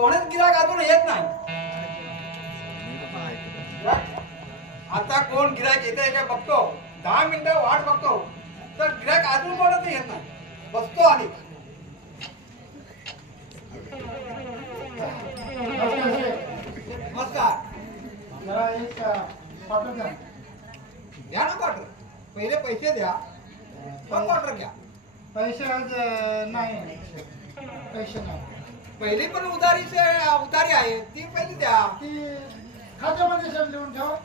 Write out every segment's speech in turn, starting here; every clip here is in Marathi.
कोणीच गिराक अजून येत नाही. आता कोण गिराक येत आहे का बघतो. दहा मिनिटं वाट बघतो. तर गिराक अजून कोणच येत नाही. बसतो आणि. नमस्कार. जरा एक द्या. घ्या ना क्वार्टर पहिले पैसे द्या. मग क्वार्टर घ्या. पैसे आज नाही. पैसे नाही. पहिली पण उधारीचे उधारी आहे. ती पहिली द्या. ती खात्यामध्ये सर लिहून ठेवा.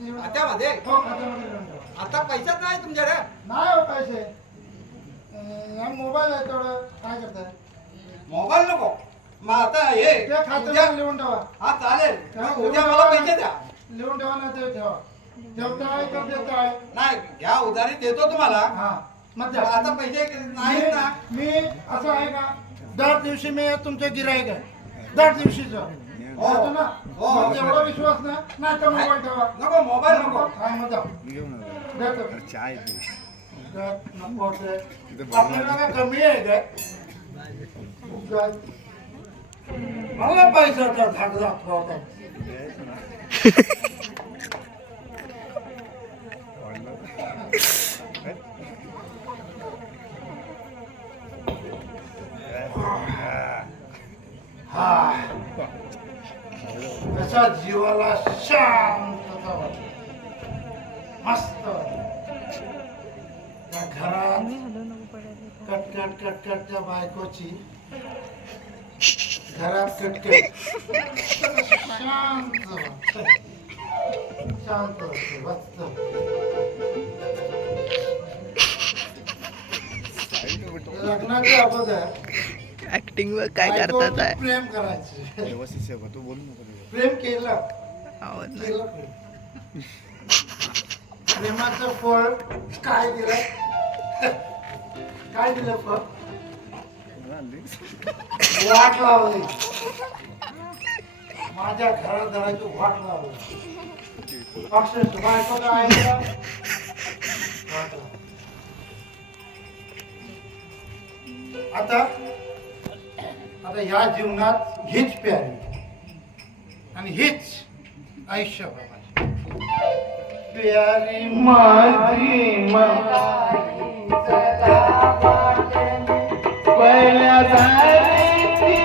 लिहून- खात्यामध्ये? हो खात्यामध्ये लिहून ठेवा. आता पैसाच नाही तुमच्याकडे? नाही हो पैसे. अं, हा मोबाईल आहे तेवढं. काय करताय? मोबाईल नको. मग आता हे त्या उद्या खात्यामध्ये लिहून ठेवा. हा चालेल. मग उद्या मला पैसे द्या. लिहून ठेवा ना ते ठेवा. का देताय नाही घ्या उधारी देतो तुम्हाला. हा. मग द्या. आता पैसे नाही ना. मी मी असं आहे का? दर दिवशी मी तुमचं गिरायक आहे दर दिवशीचं हो. ना हो. मग एवढा विश्वास ना नाही तर मोबाईल ठेवा नको मोबाईल नको देतो चाय दे. ते. बघा. आपल्याला काय कमी आहे काय काय? मला पैशाचा धाक दाखवता हा त्याच्या जीवाला शांतता वाटते मस्त त्या घरात कटकट कटकट त्या बायकोची. घरात कटकट. शांत शांत वाटतं, मस्त. लग्नाच्या अगोदर ऍक्टिंग वर काय करतात आहे प्रेम करायचे व्यवस्थित सेवा तू बोलू नको. प्रेम केलं आवड नाही केलं प्रेम. प्रेमाचं फळ काय दिलं काय दिलं फळ वाट लावली माझ्या घरात धरायची वाट लावली अक्षरशः बायको काय ऐकलं? वाट लावली. आता आता या जीवनात हीच प्यारी. आणि हीच आयुष्य प्यारी माझी पहिल्या दारीची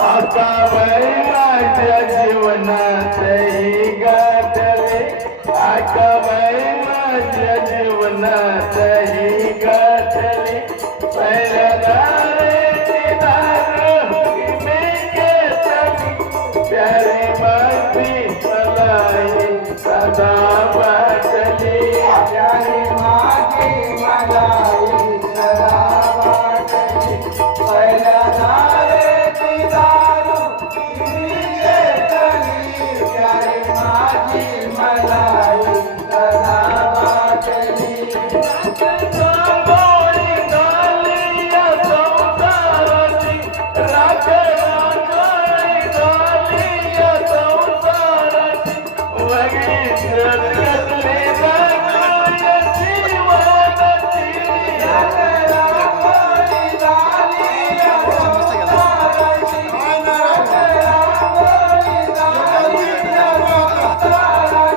आता माझ्या जीवनातही गाठले आता